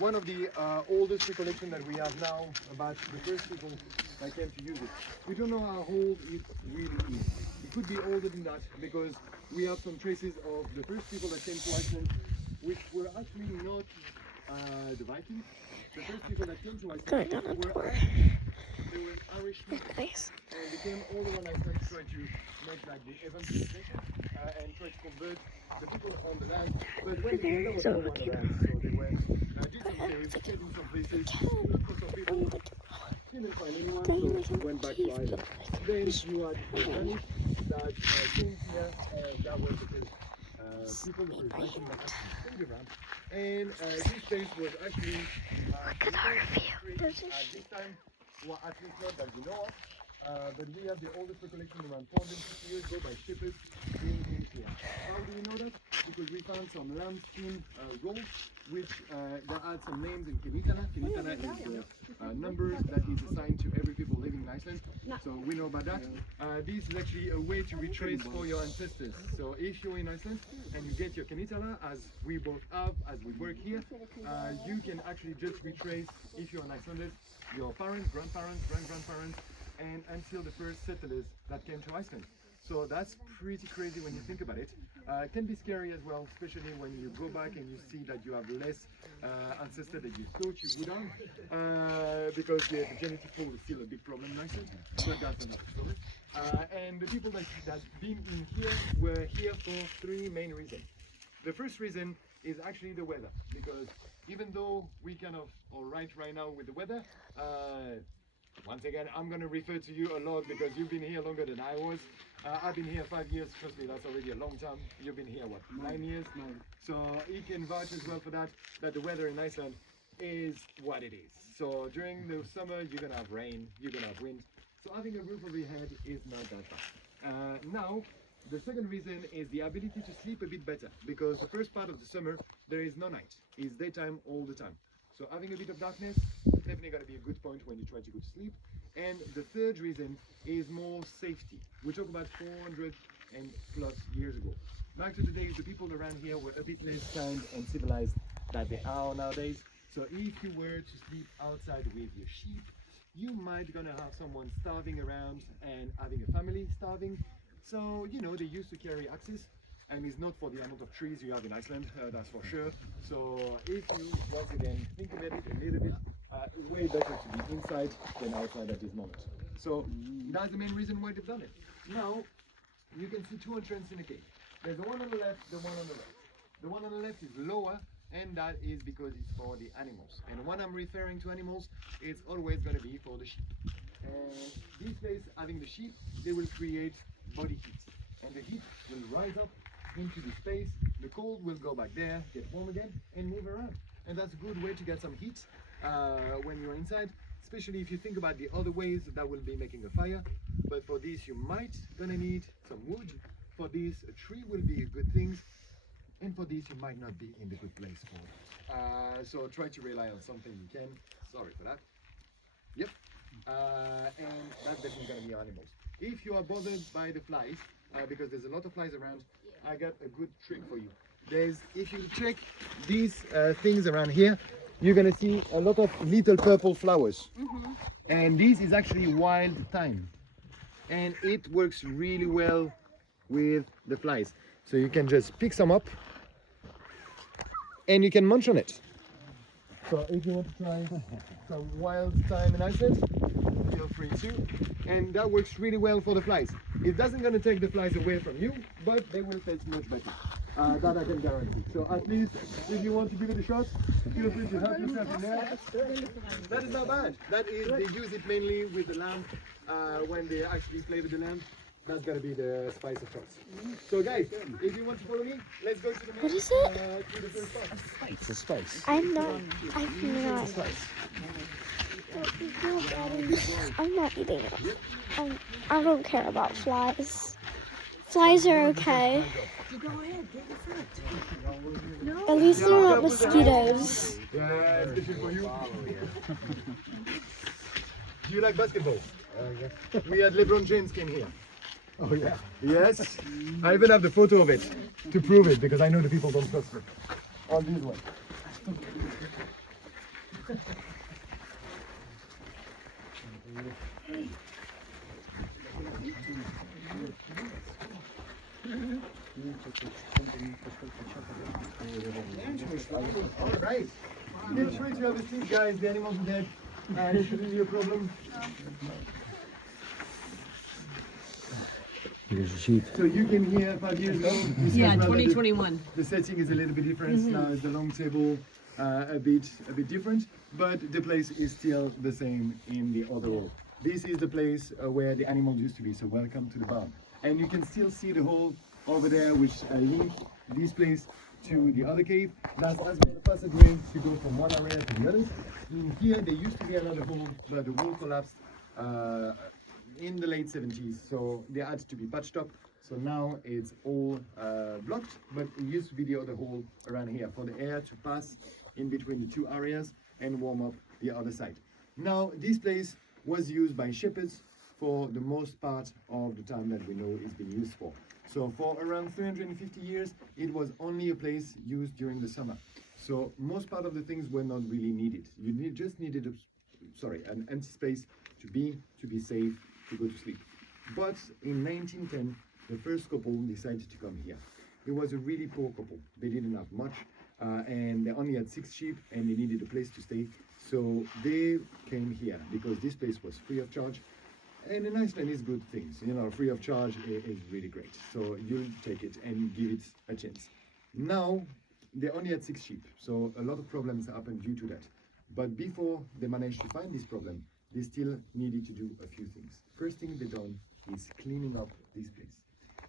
one of the oldest recollection that we have now about the first people that came to use it. We don't know how old it really is. It could be older than that because we have some traces of the first people that came to Iceland, which were actually not the Vikings. The first people that came to Iceland they were Irish people. Nice. And they came all around Iceland to try to make like the evangelization and try to convert the people on the land. But when they came, there was no one on the land, so they went, did some saves, stayed in some places, looked for some people, didn't find anyone, so went back to Ireland. Then you had the Spanish that came here, and that was the first people who were planting that actually stayed around. And this place was actually Look at our view. at this time, well, at least not that we know of, but we have the oldest recollection around 450 years ago by shepherds in here. How do we know that? Because we found some lambskin rolls which that had some names in Kenitana. Kenitana is the number that is assigned to every people living in Iceland. So we know about that. This is actually a way to retrace for your ancestors. So if you're in Iceland and you get your Kenitana, as we both have, as we work here, you can actually just retrace, if you're an Icelandic, your parents, grandparents, grandparents, and until the first settlers that came to Iceland. So that's pretty crazy when you think about it. It can be scary as well, especially when you go back and you see that you have less ancestors that you thought you would have, because the genetic pool is still a big problem in Iceland, but that's another story. And the people that been in here were here for three main reasons. The first reason is actually the weather, because even though we kind of alright right now with the weather, once again, I'm going to refer to you a lot because you've been here longer than I was. I've been here 5 years, trust me, that's already a long time. You've been here, what, 9 years? So he can vouch as well for that the weather in Iceland is what it is. So during the summer, you're going to have rain, you're going to have wind. So having a roof over your head is not that bad. Now, the second reason is the ability to sleep a bit better, because the first part of the summer, there is no night. It's daytime all the time. So having a bit of darkness is definitely going to be a good point when you try to go to sleep. And the third reason is more safety. We talk about 400 and plus years ago. Back to the days, the people around here were a bit less kind and civilized than they are nowadays. So if you were to sleep outside with your sheep, you might gonna have someone starving around and having a family starving. So, you know, they used to carry axes, and it's not for the amount of trees you have in Iceland, that's for sure. So if you, once again, think about it a little bit, way better to be inside than outside at this moment. So that's the main reason why they've done it. Now, you can see two entrances in the cave. There's the one on the left, the one on the right. The one on the left is lower, and that is because it's for the animals. And when I'm referring to animals, it's always going to be for the sheep. And this place, having the sheep, they will create body heat. And the heat will rise up into the space, the cold will go back there, get warm again, and move around. And that's a good way to get some heat when you're inside, especially if you think about the other ways that will be making a fire. But for this, you might gonna need some wood. For this, a tree will be a good thing. And for this, you might not be in the good place for that. So try to rely on something you can. Sorry for that. Yep. And that's definitely gonna be animals. If you are bothered by the flies, because there's a lot of flies around, I got a good trick for you. If you check these things around here, you're gonna see a lot of little purple flowers. And this is actually wild thyme. And it works really well with the flies. So you can just pick some up and you can munch on it. So if you want to try some wild thyme in Iceland, feel free to. And that works really well for the flies. It doesn't gonna take the flies away from you, but they will taste much better. That I can guarantee. So at least if you want to give it a shot, feel free to help yourself in there. That is not bad. That is, they use it mainly with the lamb when they actually flavor the lamb. That's gonna be the spice of choice. So guys, if you want to follow me, let's go to the main, What is it? to the first part. It's a spice. I'm not eating it. I don't care about flies. Flies are okay. Go ahead, get your fruit. At least they're not mosquitoes. Yeah, especially for you. Do you like basketball? We had LeBron James came here. Oh yeah. Yes. I even have the photo of it to prove it because I know the people don't trust me. On this one. All right. Feel free to have a seat, guys. The animals are dead. It shouldn't be a problem. Here's the sheep. So you came here 5 years ago. You said Yeah, well that 2021. The setting is a little bit different. Now it's the long table, a bit different, but the place is still the same in the other hall. This is the place where the animals used to be. So welcome to the barn, and you can still see the hall over there, which link this place to the other cave. That's as well the passageway to go from one area to the other. In here, there used to be another hall, but the wall collapsed in the late 70s, so they had to be patched up. So now it's all blocked, but it used to be the other hole around here for the air to pass in between the two areas and warm up the other side. Now this place was used by shepherds for the most part of the time that we know it's been used for. So for around 350 years, it was only a place used during the summer. So most part of the things were not really needed. You just needed an empty space to be safe, to go to sleep. But in 1910, the first couple decided to come here. It was a really poor couple. They didn't have much, and they only had 6 sheep, and they needed a place to stay. So they came here because this place was free of charge. And in Iceland is good things, you know, free of charge is really great. So you'll take it and give it a chance. Now, they only had 6 sheep, so a lot of problems happened due to that. But before they managed to find this problem, they still needed to do a few things. First thing they done is cleaning up this place.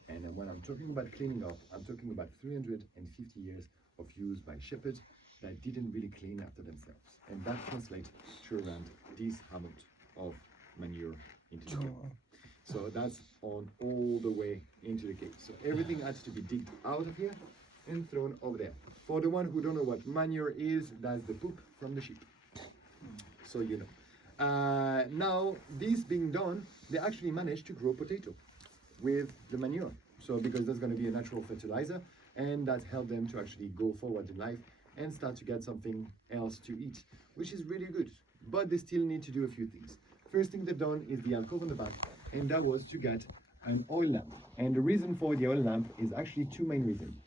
And when I'm talking about cleaning up, I'm talking about 350 years of use by shepherds that didn't really clean after themselves. And that translates to around this amount of manure into the cave. So that's on all the way into the cave. So everything had to be digged out of here and thrown over there. For the one who don't know what manure is, that's the poop from the sheep. So you know. Now, this being done, they actually managed to grow potato with the manure. So because that's going to be a natural fertilizer, and that helped them to actually go forward in life and start to get something else to eat, which is really good. But they still need to do a few things. First thing they've done is the alcove on the back, and that was to get an oil lamp. And the reason for the oil lamp is actually 2 main reasons.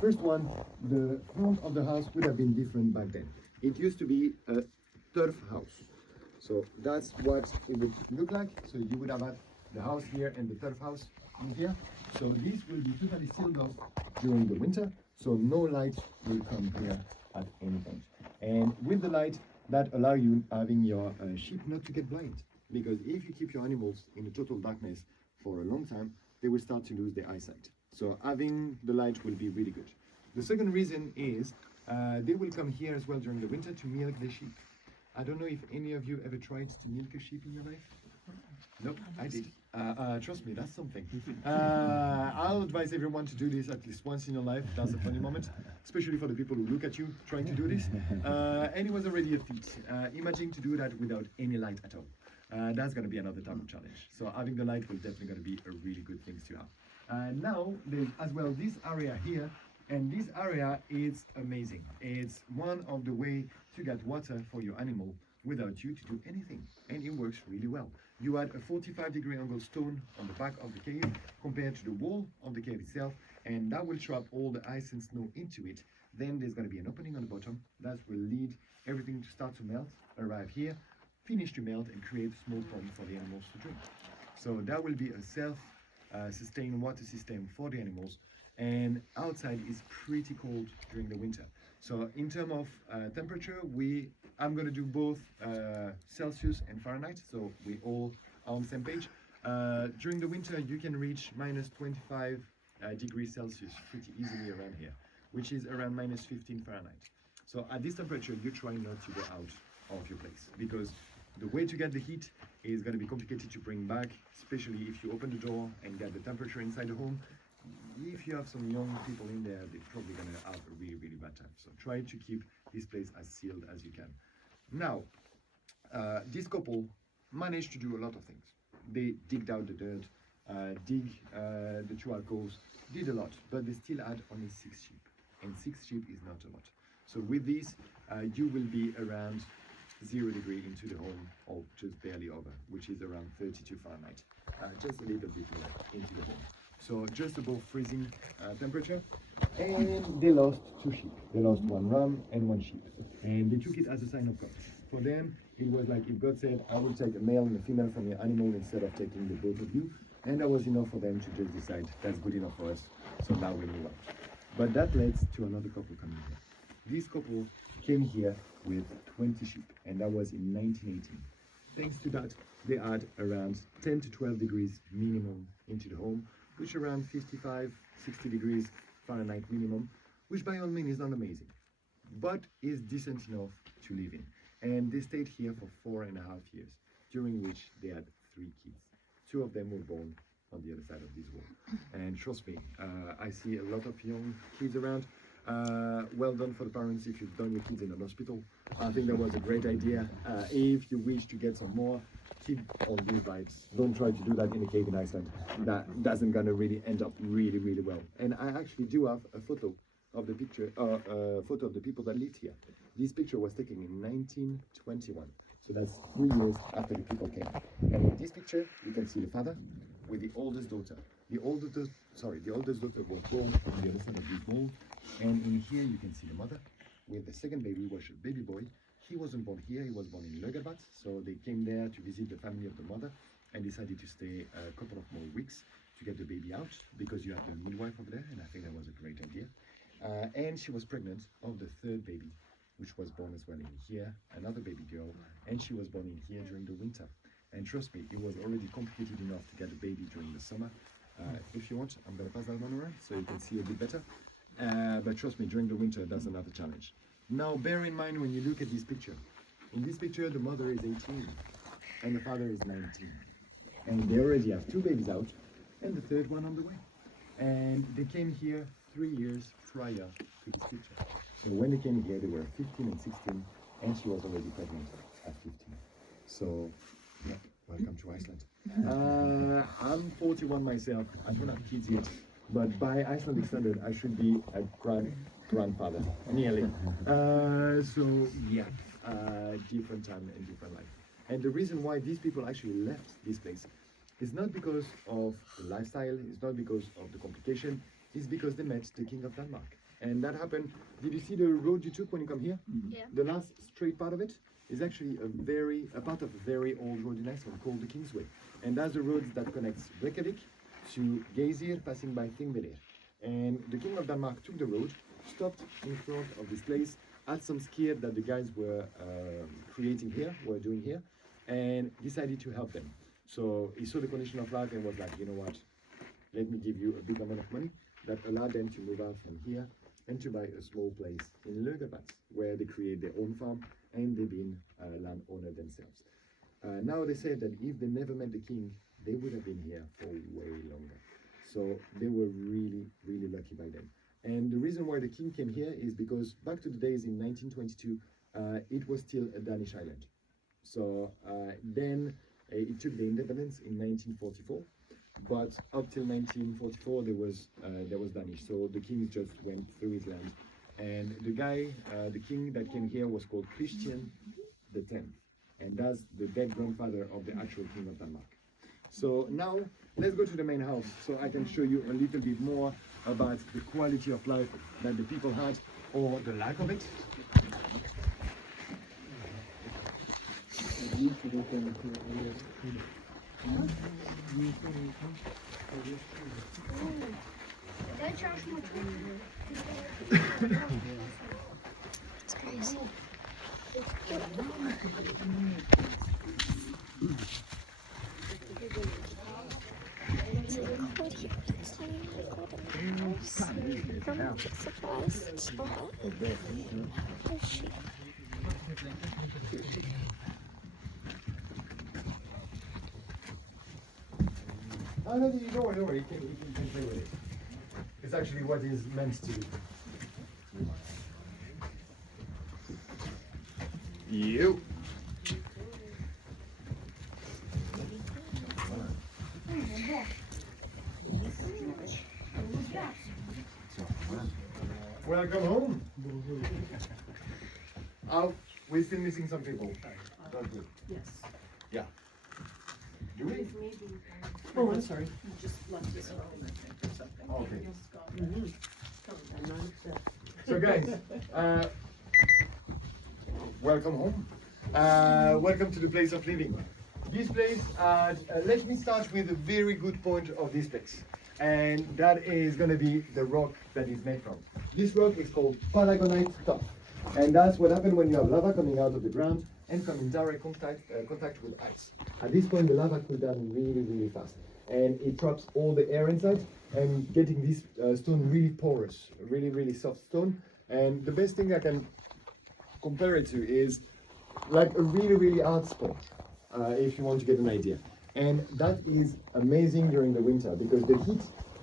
First one, the front of the house would have been different back then. It used to be a turf house. So that's what it would look like. So you would have had the house here and the turf house in here. So this will be totally sealed off during the winter. So no light will come here at any point. And with the light, that allow you having your sheep not to get blind. Because if you keep your animals in a total darkness for a long time, they will start to lose their eyesight. So having the light will be really good. The second reason is they will come here as well during the winter to milk the sheep. I don't know if any of you ever tried to milk a sheep in your life? Nope, I did. Trust me, that's something. I'll advise everyone to do this at least once in your life. That's a funny moment, especially for the people who look at you trying to do this. And it was already a feat. Imagine to do that without any light at all. That's going to be another type of challenge. So having the light will definitely going to be a really good thing to have. Now, there's as well this area here. And this area is amazing. It's one of the way to get water for your animal without you to do anything. And it works really well. You add a 45-degree angle stone on the back of the cave compared to the wall of the cave itself, and that will trap all the ice and snow into it. Then there's going to be an opening on the bottom that will lead everything to start to melt, arrive here, finish to melt, and create a small pond for the animals to drink. So that will be a self-sustained water system for the animals. And outside is pretty cold during the winter. So in terms of temperature, I'm going to do both Celsius and Fahrenheit, so we all are on the same page. During the winter, you can reach minus 25 degrees Celsius pretty easily around here, which is around minus 15 Fahrenheit. So at this temperature, you try not to go out of your place, because the way to get the heat is going to be complicated to bring back, especially if you open the door and get the temperature inside the home. If you have some young people in there, they're probably going to have a really, really bad time. So try to keep this place as sealed as you can. Now, this couple managed to do a lot of things. They digged out the dirt, the 2 alcoves, did a lot, but they still had only 6 sheep. And 6 sheep is not a lot. So with these, you will be around 0 degree into the home, or just barely over, which is around 32 Fahrenheit, just a little bit more into the home. So just above freezing temperature. And they lost 2 sheep. They lost 1 ram and 1 sheep. And they took it as a sign of God. For them, it was like if God said, I will take a male and a female from your animal instead of taking the both of you. And that was enough for them to just decide, that's good enough for us. So now we move on. But that led to another couple coming here. This couple came here with 20 sheep, and that was in 1918. Thanks to that, they had around 10 to 12 degrees minimum into the home, which around 55, 60 degrees Fahrenheit minimum, which by all means is not amazing, but is decent enough to live in. And they stayed here for 4.5 years, during which they had 3 kids. 2 of them were born on the other side of this wall. And trust me, I see a lot of young kids around. Well done for the parents if you've done your kids in an hospital. I think that was a great idea. If you wish to get some more, keep on these vibes. Don't try to do that in a cave in Iceland. That doesn't gonna really end up really well. And I actually do have a photo of the picture, photo of the people that lived here. This picture was taken in 1921. So that's 3 years after the people came. And in this picture, you can see the father with the oldest daughter. The oldest daughter was born on the other side of this wall. And in here, you can see the mother with the second baby, was a baby boy. He wasn't born here, he was born in Lögerbat. So they came there to visit the family of the mother and decided to stay a couple of more weeks to get the baby out, because you have the midwife over there, and I think that was a great idea. And she was pregnant of the 3rd baby, which was born as well in here, another baby girl, and she was born in here during the winter. And trust me, it was already complicated enough to get a baby during the summer. If you want, I'm gonna pass that one around so you can see a bit better. But trust me, during the winter, that's another challenge. Now, bear in mind when you look at this picture. In this picture, the mother is 18 and the father is 19. And they already have 2 babies out and the 3rd one on the way. And they came here 3 years prior to this picture. So when they came here, they were 15 and 16, and she was already pregnant at 15. So, yeah, welcome to Iceland. I'm 41 myself. I don't have kids yet, but by Icelandic standard, I should be a grandfather, nearly. So, yeah, different time and different life. And the reason why these people actually left this place is not because of the lifestyle, it's not because of the complication, it's because they met the King of Denmark. And that happened. Did you see the road you took when you come here? Yeah. The last straight part of it is actually a part of a very old road in Iceland called the Kingsway. And that's the road that connects Reykjavik to Geysir, passing by Thingvellir. And the King of Denmark took the road, stopped in front of this place, had some skier that the guys were creating here, were doing here, and decided to help them. So he saw the condition of life and was like, you know what, let me give you a big amount of money that allowed them to move out from here and to buy a small place in Lögerbat, where they create their own farm and they've been landowner themselves. Now they said that if they never met the king, they would have been here for way longer. So they were really lucky by then. And the reason why the king came here is because back to the days in 1922, it was still a Danish island. So then it took the independence in 1944. But up till 1944, there was Danish. So the king just went through his land, and the guy, the king that came here was called Christian X, and that's the dead grandfather of the actual king of Denmark. So now let's go to the main house, so I can show you a little bit more about the quality of life that the people had, or the lack of it. It's crazy. So record here. It's time to record in the house. How much it's supplies? It's not. Oh shit. Oh, no, don't worry, you can play with it. It's actually what is meant to be. You. Welcome home. Oh, we're still missing some people. Don't we? Yes. Yeah. Do we? Oh, I'm sorry. Okay. I'm not upset. So guys, welcome home. Welcome to the place of living. This place, let me start with a very good point of this place. And that is going to be the rock that is made from. This rock is called Palagonite tuff. And that's what happens when you have lava coming out of the ground and come in direct contact with ice. At this point, the lava cools down really, really fast. And it traps all the air inside and getting this stone really porous, really, really soft stone. And the best thing I can compare it to is like a really, really hard sponge, if you want to get an idea. And that is amazing during the winter because the heat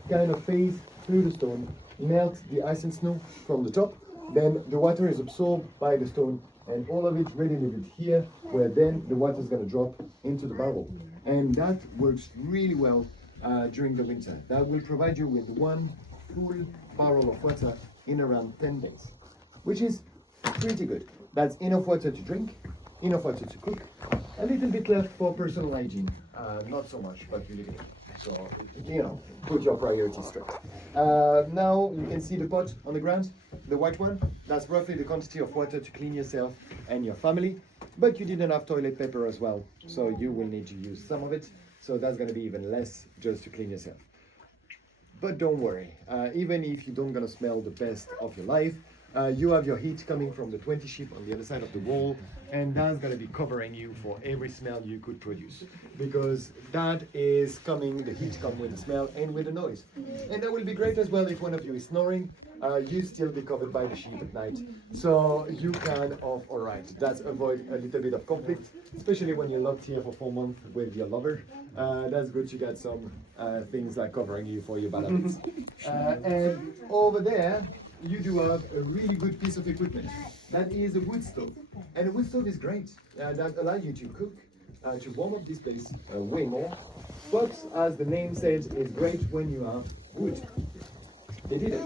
kind of fades through the stone, melts the ice and snow from the top, then the water is absorbed by the stone and all of it ready leave it here where then the water is going to drop into the barrel. And that works really well during the winter. That will provide you with one full barrel of water in around 10 days, which is pretty good. That's enough water to drink, enough water to cook, a little bit left for personal hygiene. Not so much, but really good. So, you know, put your priorities straight. Now you can see the pot on the ground, the white one. That's roughly the quantity of water to clean yourself and your family. But you didn't have toilet paper as well, so you will need to use some of it. So that's going to be even less just to clean yourself. But don't worry, even if you don't gonna smell the best of your life, you have your heat coming from the 20 sheep on the other side of the wall, and that's gonna be covering you for every smell you could produce, because that is coming, the heat comes with the smell and with the noise. And that will be great as well if one of you is snoring, you still be covered by the sheep at night, so you can off alright. That's avoid a little bit of conflict, especially when you're locked here for 4 months with your lover. That's good to get some things like covering you for your bad habits. And over there, you do have a really good piece of equipment. That is a wood stove. And a wood stove is great. That allows you to cook, to warm up this place way more. But as the name says, it's great when you have wood. They did it.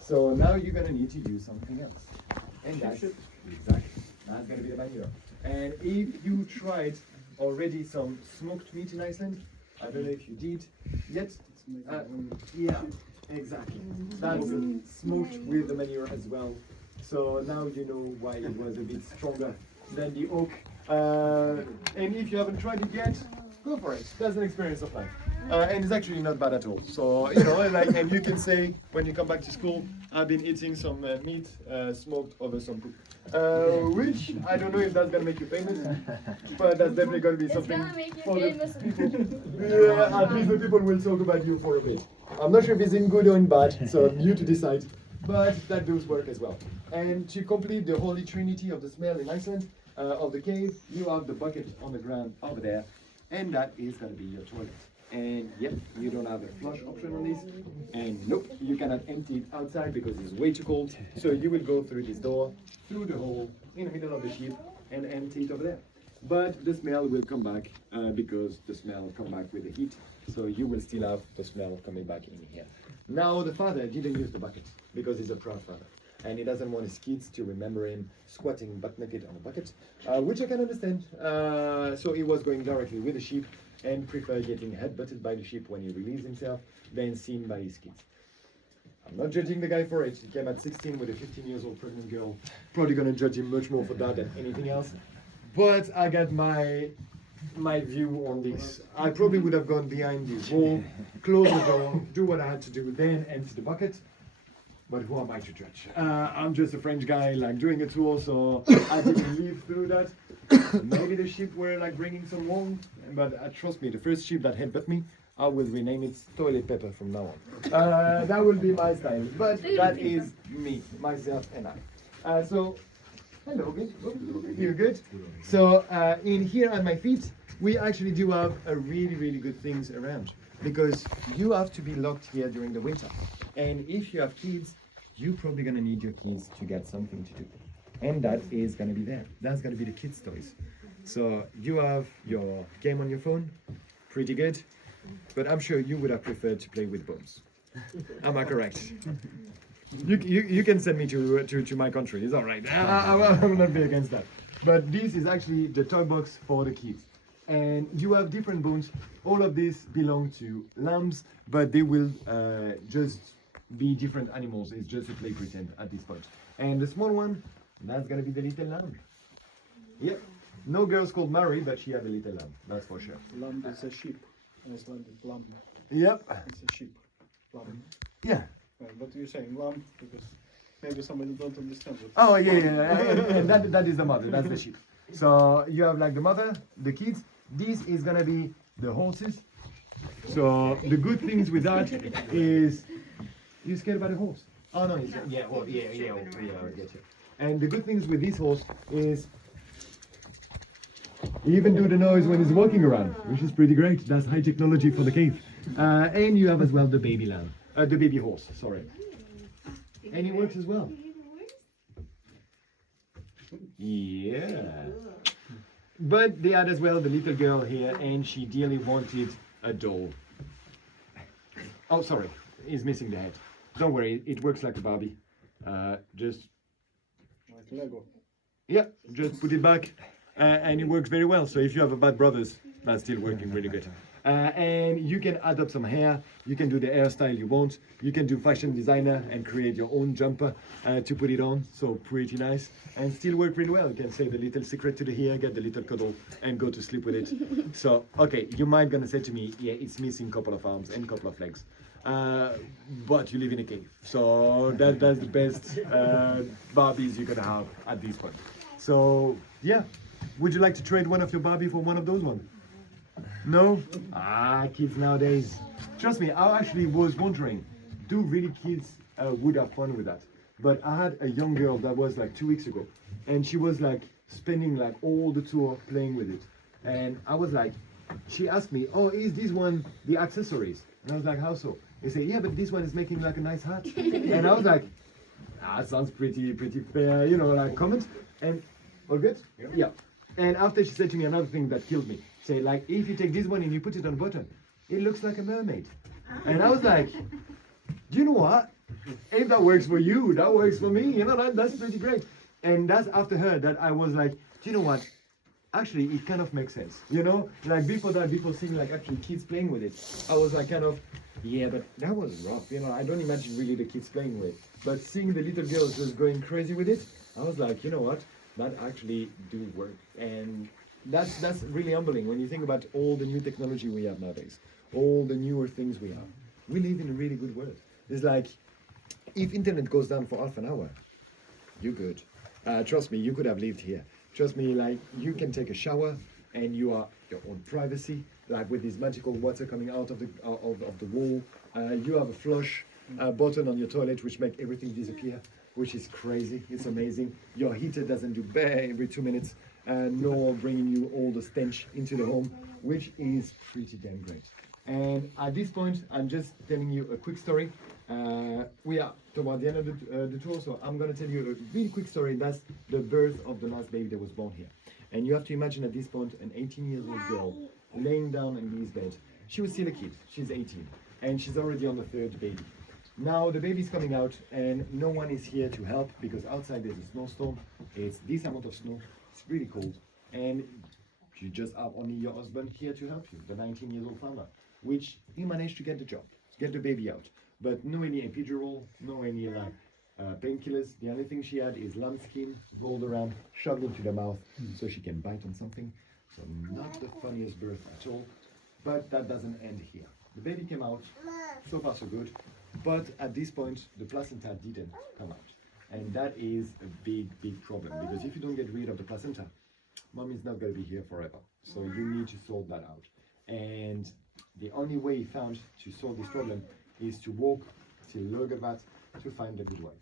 So now you're gonna need to use something else. And that's exactly, that's gonna be the manure. And if you tried already some smoked meat in Iceland, I don't know if you did yet. Yeah, exactly. That's smoked with the manure as well. So now you know why it was a bit stronger than the oak. And if you haven't tried it yet, go for it. That's an experience of life. And it's actually not bad at all. So, you know, like, and you can say when you come back to school, I've been eating some meat smoked over some poop. Which I don't know if that's gonna make you famous, but that's definitely gonna be something. It's gonna make you for famous. yeah, at least the people will talk about you for a bit. I'm not sure if it's in good or in bad, so you to decide. But that does work as well. And to complete the holy trinity of the smell in Iceland, of the cave, you have the bucket on the ground over there, and that is gonna be your toilet. And yep, you don't have a flush option on this. And nope, you cannot empty it outside because it's way too cold. So you will go through this door, through the hole, in the middle of the ship, and empty it over there. But the smell will come back because the smell come back with the heat. So you will still have the smell coming back in here. Now the father didn't use the bucket because he's a proud father. And he doesn't want his kids to remember him squatting butt naked on a bucket, which I can understand. So he was going directly with the sheep and prefer getting headbutted by the sheep when he released himself than seen by his kids. I'm not judging the guy for it. He came at 16 with a 15-year-old pregnant girl. Probably gonna judge him much more for that than anything else. But I got my view on this. I probably would have gone behind the wall, close the door, do what I had to do, then empty the bucket. But who am I to judge? I'm just a French guy, like doing a tour, so I didn't live through that. Maybe the sheep were like bringing some warmth, but trust me, the first sheep that headbutt me, I will rename it Toilet Pepper from now on. That will be my style, but that is me, myself, and I. So, hello, good. You're good. So, in here at my feet, we actually do have a really, really good things around because you have to be locked here during the winter, and if you have kids, you're probably gonna need your kids to get something to do. And that is gonna be there. That's gonna be the kids' toys. So you have your game on your phone, pretty good, but I'm sure you would have preferred to play with bones. Am I correct? You can send me to my country. It's all right. I will not be against that. But this is actually the toy box for the kids. And you have different bones. All of these belong to lambs, but they will just be different animals. It's just a play pretend at this point. And the small one, that's gonna be the little lamb. Yep. No girl's called Mary, but she had a little lamb. That's for sure. Lamb is a sheep. And it's like the lamb. Yep. It's a sheep. Lamb. Yeah. But you're saying lamb because maybe somebody don't understand it. Oh yeah, and that is the mother. That's the sheep. So you have like the mother, the kids. This is gonna be the horses. So the good things with that is you scared about the horse. Oh no, yeah, I get you. And the good things with this horse is you even do the noise when it's walking around, which is pretty great. That's high technology for the cave. And you have as well the baby lamb, the baby horse. Sorry. And it works as well. Yeah. But they had as well the little girl here, and she dearly wanted a doll. Oh, sorry, he's missing the head. Don't worry, it works like a Barbie. Just Like Lego. yeah, just put it back, and it works very well. So if you have a bad brothers, that's still working really good. And you can add up some hair. You can do the hairstyle you want. You can do fashion designer and create your own jumper to put it on. So pretty nice and still work really well. You can say the little secret to the hair, get the little cuddle, and go to sleep with it. So okay, you might gonna say to me, yeah, it's missing a couple of arms and a couple of legs. But you live in a cave, so that's the best Barbies you're gonna have at this point. So yeah, would you like to trade one of your Barbie for one of those ones? No? Ah, kids nowadays. Trust me, I actually was wondering, do really kids would have fun with that? But I had a young girl that was like 2 weeks ago, and she was like spending like all the tour playing with it. And I was like, she asked me, oh, is this one the accessories? And I was like, how so? They say, yeah, but this one is making like a nice hat. And I was like, sounds pretty fair, you know, like comment. And all good? Yeah. And after she said to me another thing that killed me. Say like, if you take this one and you put it on bottom, it looks like a mermaid. And I was like, do you know what? If that works for you, that works for me. You know, that's pretty great. And that's after her that I was like, do you know what? Actually, it kind of makes sense. You know, like before that, before seeing like actually kids playing with it, I was like kind of, yeah, but that was rough. You know, I don't imagine really the kids playing with it. But seeing the little girls just going crazy with it, I was like, you know what? That actually do work. And that's really humbling when you think about all the new technology we have nowadays, all the newer things we have. We live in a really good world. It's like, if internet goes down for half an hour, you're good. Trust me, you could have lived here. Trust me, like you can take a shower and you are your own privacy, like with this magical water coming out of the wall. You have a flush button on your toilet which make everything disappear, which is crazy. It's amazing. Your heater doesn't do bang every 2 minutes, nor bringing you all the stench into the home, which is pretty damn great. And at this point, I'm just telling you a quick story. We are toward the end of the tour, so I'm going to tell you a really quick story. That's the birth of the last baby that was born here. And you have to imagine at this point an 18-year-old girl laying down in this bed. She was still a kid. She's 18, and she's already on the third baby. Now the baby's coming out, and no one is here to help because outside there's a snowstorm. It's this amount of snow. It's really cold, and you just have only your husband here to help you, the 19-year-old farmer, which he managed to get the job, get the baby out. But no any epidural, no any painkillers. The only thing she had is lamb skin rolled around, shoved into the mouth so she can bite on something. So not the funniest birth at all, but that doesn't end here. The baby came out, so far so good, but at this point the placenta didn't come out. And that is a big problem, because if you don't get rid of the placenta, mom is not going to be here forever. So you need to sort that out. And the only way he found to solve this problem is to walk till Lurgervat to find the midwife.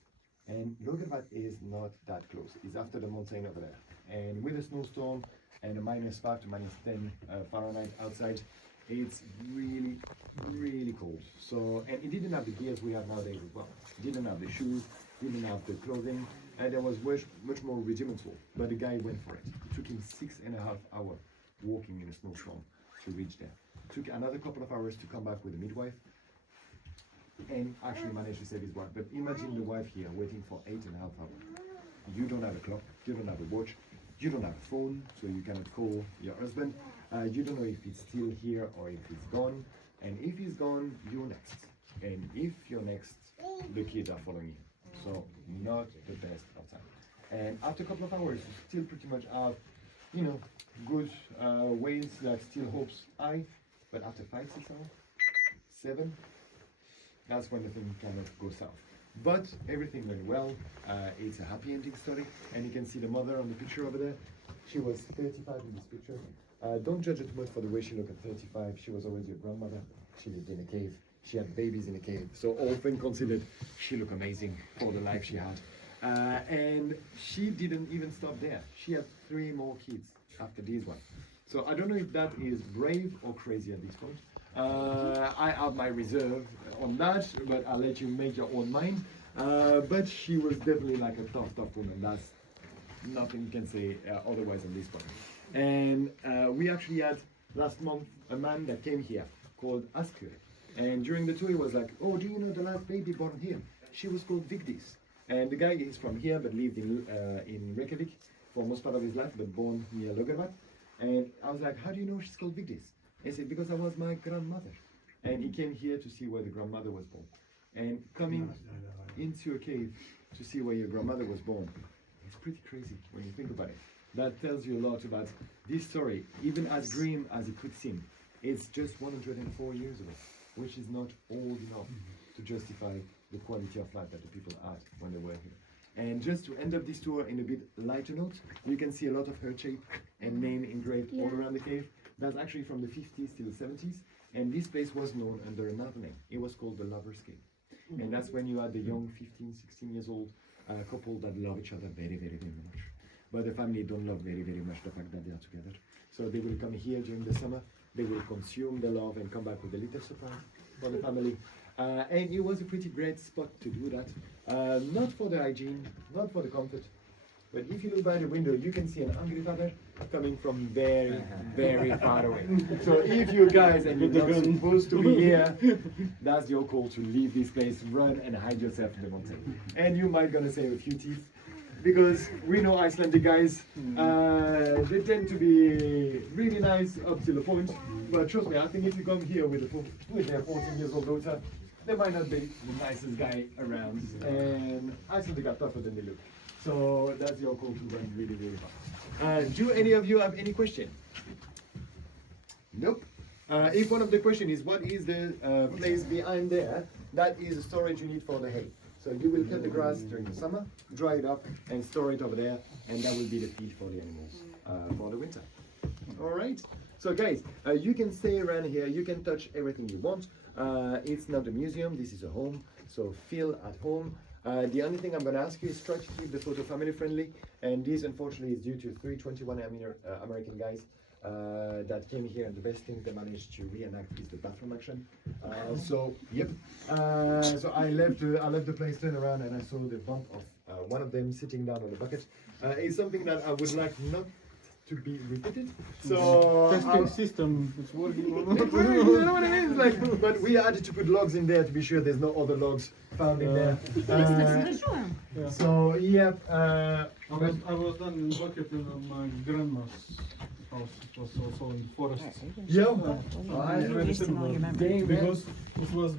And Lurgervat is not that close. It's after the mountain over there. And with a snowstorm and a -5 to -10 Fahrenheit outside, it's really cold. So, and it didn't have the gears we have nowadays as well. It didn't have the shoes, didn't have the clothing, and there was much more regimental. But the guy went for it. It took him 6.5 hours walking in a snowstorm to reach there. It took another couple of hours to come back with a midwife. and actually managed to save his wife. But imagine the wife here waiting for 8.5 hours. You don't have a clock, you don't have a watch, you don't have a phone, so you cannot call your husband. You don't know if he's still here or if he's gone. And if he's gone, you're next. And if you're next, the kids are following you. So not the best of time. And after a couple of hours, you still pretty much have, you know, good ways that still hopes high. But after 5, 6 hours, 7, that's when the thing kind of goes south. But everything went well. It's a happy ending story. And you can see the mother on the picture over there. She was 35 in this picture. Don't judge her too much for the way she looked at 35. She was already a grandmother. She lived in a cave. She had babies in a cave. So all things considered, she looked amazing for the life she had. And she didn't even stop there. She had 3 more kids after this one. So I don't know if that is brave or crazy at this point. I have my reserve on that, but I'll let you make your own mind. But she was definitely like a tough woman. That's nothing you can say otherwise on this point. And we actually had last month a man that came here called Askur. And during the tour he was like, oh, do you know the last baby born here? She was called Vigdis. And the guy is from here but lived in Reykjavik for most part of his life, but born near Laugardalur. And I was like, how do you know she's called Vigdis? He said, because I was my grandmother. And he came here to see where the grandmother was born. And coming into a cave to see where your grandmother was born, it's pretty crazy when you think about it. That tells you a lot about this story. Even as grim as it could seem, it's just 104 years ago, which is not old enough to justify the quality of life that the people had when they were here. And just to end up this tour in a bit lighter note, you can see a lot of her shape and name engraved all around the cave. That's actually from the 50s till the 70s. And this place was known under another name. It was called the Lover's Cave. And that's when you had the young 15, 16 years old couple that love each other very, very, very much. But the family don't love very, very much the fact that they are together. So they will come here during the summer, they will consume the love and come back with a little surprise for the family. And it was a pretty great spot to do that. Not for the hygiene, not for the comfort, but if you look by the window, you can see an angry father coming from very, very far away. So if you guys and you're not supposed to be here, that's your call to leave this place, run and hide yourself in the mountain. And you might gonna save a few teeth, because we know Icelandic guys, they tend to be really nice up till a point, but trust me, I think if you come here with their 14 years old daughter, they might not be the nicest guy around, and Icelandic are tougher than they look. So that's your call to run really, really fast. Do any of you have any question? Nope. If one of the question is what is the place behind there, that is a storage unit for the hay. So you will cut the grass during the summer, dry it up, and store it over there, and that will be the feed for the animals for the winter. All right. So guys, you can stay around here. You can touch everything you want. It's not a museum. This is a home. So feel at home. The only thing I'm going to ask you is try to keep the photo family friendly. And this, unfortunately, is due to 321 American guys that came here, and the best thing they managed to reenact is the bathroom action. So yep. So I left the place, turned around, and I saw the bump of one of them sitting down on the bucket. It's something that I would like not to be repeated. So Testing system, it's working. you know what I mean? Like, but we had to put logs in there to be sure there's no other logs found in there. So yeah. I was done in bucket in my grandma's house. It was also in forest. Yeah. Very similar. Dang, man. Because it was